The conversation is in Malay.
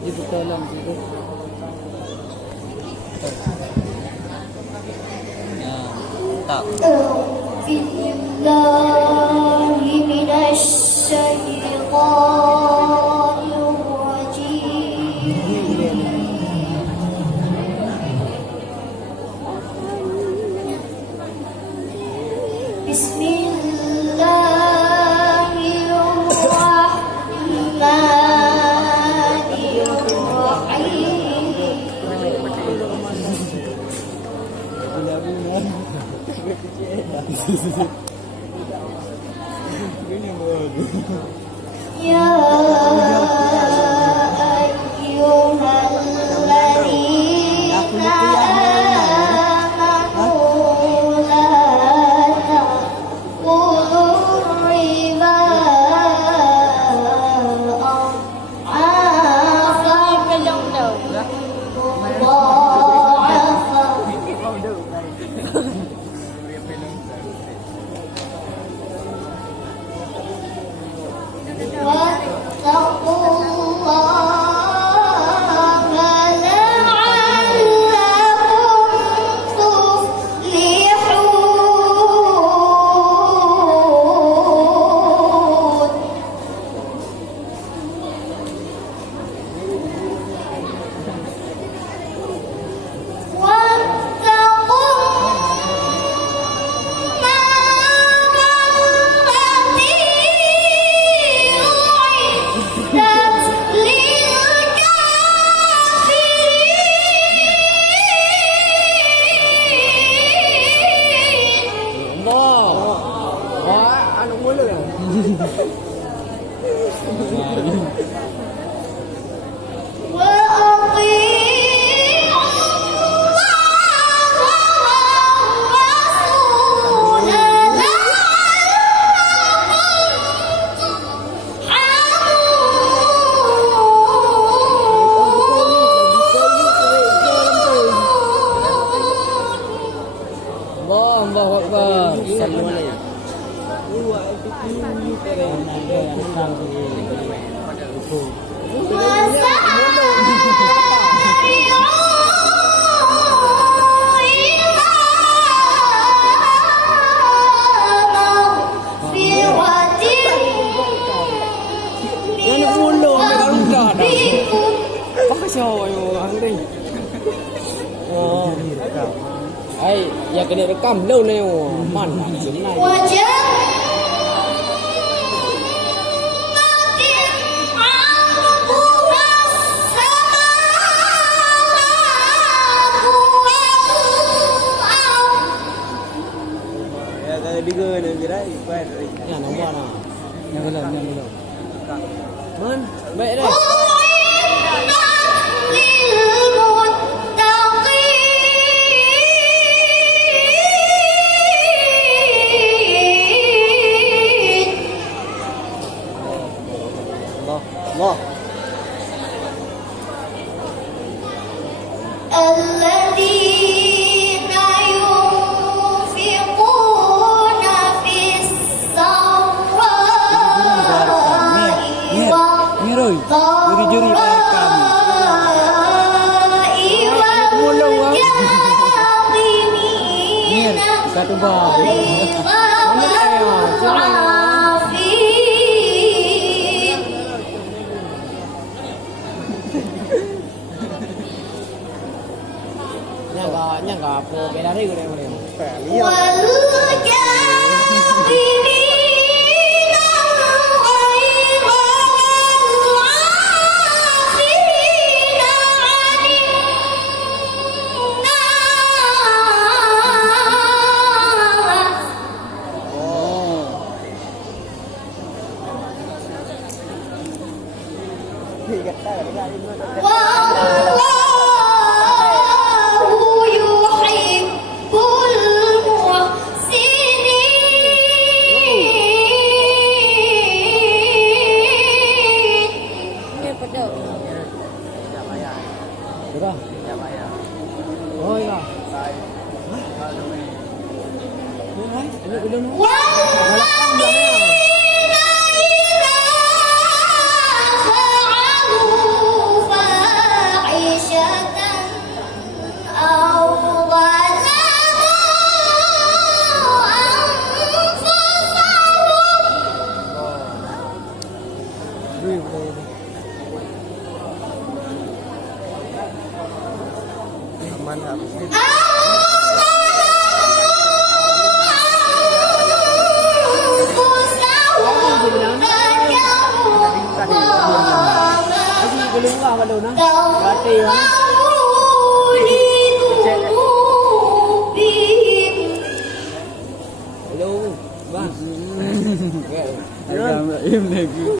Di dalam situ. Ya, tak. Billahi minasyaitonir rajim. Ya ayyuhalladzina amanu la ta'kulur riba adhafan Ya kena rekam đâu nè, man sướng này. Bigger ni kira ibarat. Ya nombor lah. Yang belum. Man, baik dah. Allah. Alladzina yunfiquna fis-sarra'i wad-dharra'i wal-kadhimina satu bar. Enggak apa beda deh gue Wa Duit boleh. Aman tak? Kasi belum lah kalau nak. Rati mana? Hello. Bang. Agak im lagi.